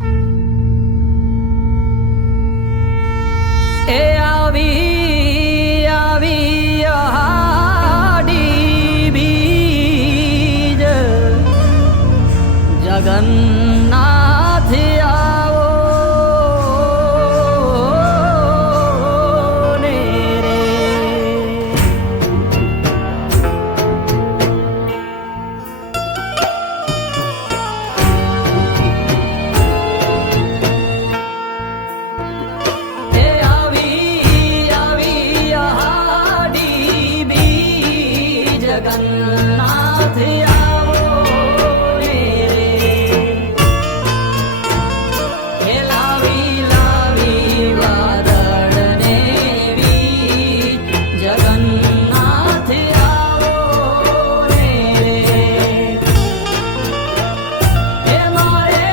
એ આવી આવી હાડી બીજ જગન્નાથ આવો ને રે. એ આવી આવી હાડી બીજ જગન્નાથ આવો ને રે. એ લાવી લાવી વાદળને વી જગન્નાથ આવો ને રે. એ મારે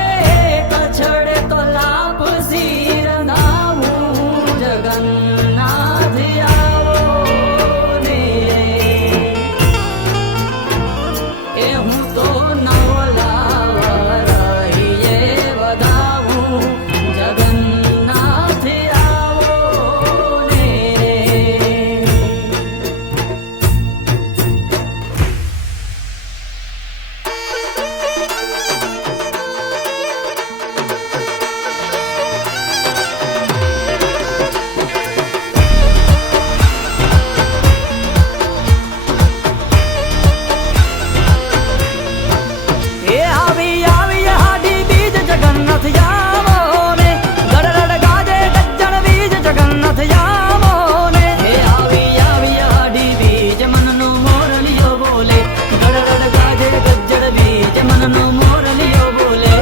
કછડે તો લાપસી રંધાવું જગન્નાથ આવો ને રે. એ હું તો નવલા વરહીએ વધાવું જગન્નાથ આવો ને રે. એ આવી આવી હાડી બીજ જગન્નાથ આવો ને. ગડગડ ગાજે ગજ્જણ બીજ જગન્નાથ આવો ને. એ આવી આવી હાડી બીજ મનનો મોરલિયો બોલે. ગડગડ ગાજે ગજ્જણ બીજ મનનો મોરલિયો બોલે.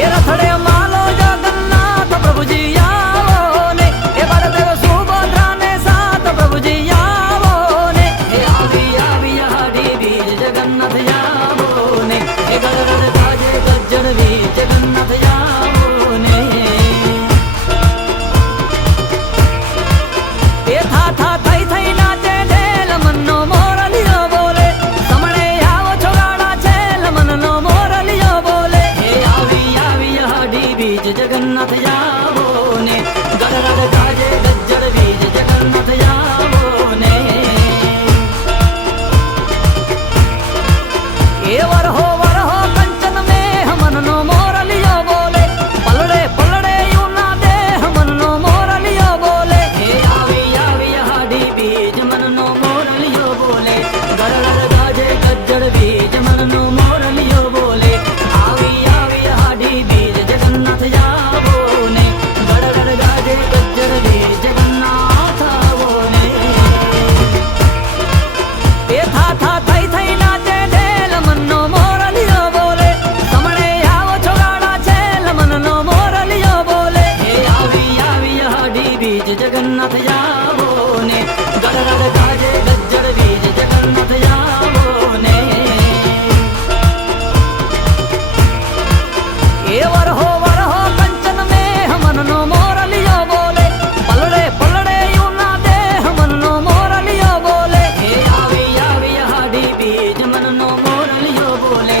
એ રથડે માલો જગન્નાથ પ્રભુજી આવો ને. એ બળદેવ સુભદ્રાને સાથ પ્રભુજી આવો ને. એ આવી આવી હાડી બીજ જગન્નાથ આવો ને. એ ગડગડ ગાજે ગજ્જણ બીજ જગન્નાથ આવો ને. એ થા થા થઈ થઈ નાચે ઢેલ મનનો મોરલિયો બોલે. સમણે આવો છો ગાડા છેલ મનનો મોરલિયો બોલે. એ આવી આવી હાડી બીજ જગન્નાથ આવો ને. ગડગડ ગાજે ગજ્જણ બીજ જગન્નાથ આવો ને. એ વરહો વરહો કંચન મેહ મનનો મોરલિયો બોલે. પલડે પલડે યુના દેહ મનનો મોરલિયો બોલે. એ આવી આવી હાડી બીજ મનનો મોરલિયો બોલે. ગડગડ ગાજે ગજ્જણ બીજ મનનો મોરલિયો બોલે. આવી આવી હાડી બીજ જગન્નાથ આવો ને. ગડગડ ગાજે ગજ્જણ બીજ જગન્નાથ આવો ને. એ થા થા થઈ થઈ નાચે ઢેલ મનનો મોરલિયો બોલે. સમણે આવો છો ગાડા છેલ મનનો મોરલિયો બોલે. એ આવી આવી હાડી બીજ જગન્નાથ આવો ને. ગડગડ ગાજે ગજ્જણ બીજ જગન્નાથ આવો ને. એ વરહો વરહો કંચન મેહ મનનો મોરલિયો બોલે. પલડે પલડે યુના દેહ મનનો મોરલિયો બોલે. એ આવી આવી હાડી બીજ મનનો મોરલિયો બોલે.